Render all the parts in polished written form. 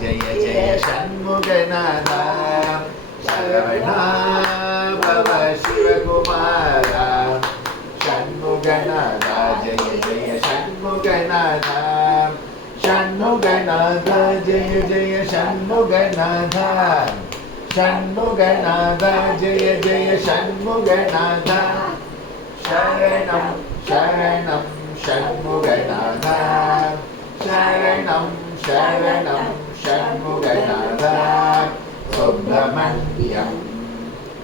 जय जय षण्मुगनाथ शरवणा भव शिवकुमार षण्मुगनाथ जय जय षण्मुगनाथ षण्मुगनाथ जय जय षण्मुगनाथ षण्मुगनाथ जय जय षण्मुगनाथ शरणं शरणं षण्मुगनाथ शरणं शरणं षण्मुगनाथ सुब्रह्मण्यं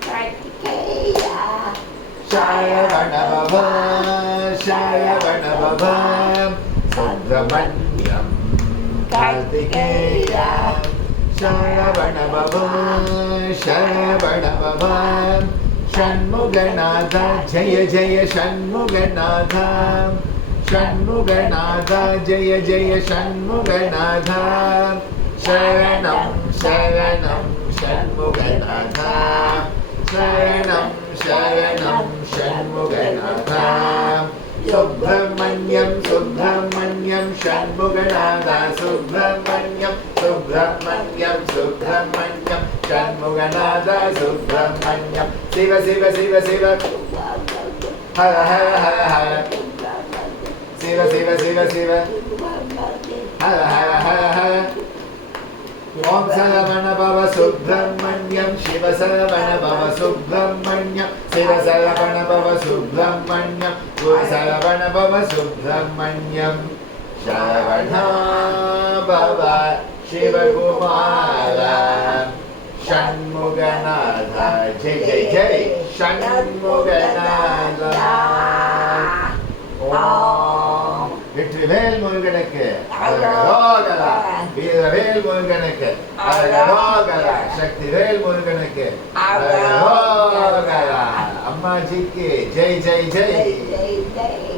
कार्तिकेय शरवणभव शरवणभव सुब्रह्मण्यं कार्तिकेय शरवणभव शरवणभव षण्मुगनाथ जय जय षण्मुगनाथ षण्मुगनाथ जय जय षण्मुगनाथ शरणं शरणं षण्मुगनाथ शरणं शरणं षण्मुगनाथ सुब्रह्मण्यं सुब्रह्मण्यं षण्मुगनाथ सुब्रह्मण्यं सुब्रह्मण्यं सुब्रह्मण्यं षण्मुगनाथ सुब्रह्मण्यं शिव शिव शिव शिव हर हर हर हर शिव शिव शिव शिव हर हर हर हर ओम शरवण भव सुब्रह्मण्यं शिव शरवण भव सुब्रह्मण्यं शिव शरवण भव सुब्रह्मण्यं गुरु शरवण भव सुब्रह्मण्यं शरवण भव शिवकुमार षण्मुगनाथ जय जय जय षण्मुगनाथ ஓம் வெற்றிவேல் முருகனுக்கு அரோகரா வீரவேல் முருகனுக்கு அரோகரா சக்திவேல் முருகனுக்கு அரோகரா அம்மாஜிக்கு ஜெய் ஜெய் ஜெய் जय जय